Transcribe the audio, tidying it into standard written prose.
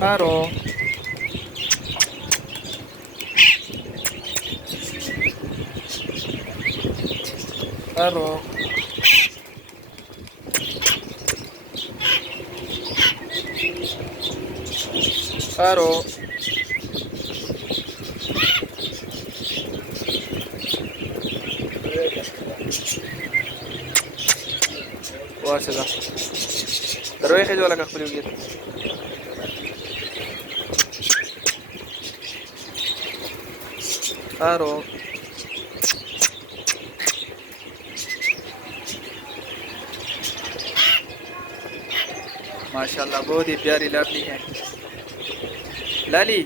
Aro, aro, aro. واسه دروي خيج ولا كخبري وجيت. aro. माशाल्लाह बहुत ही प्यारी लाडली है लाली।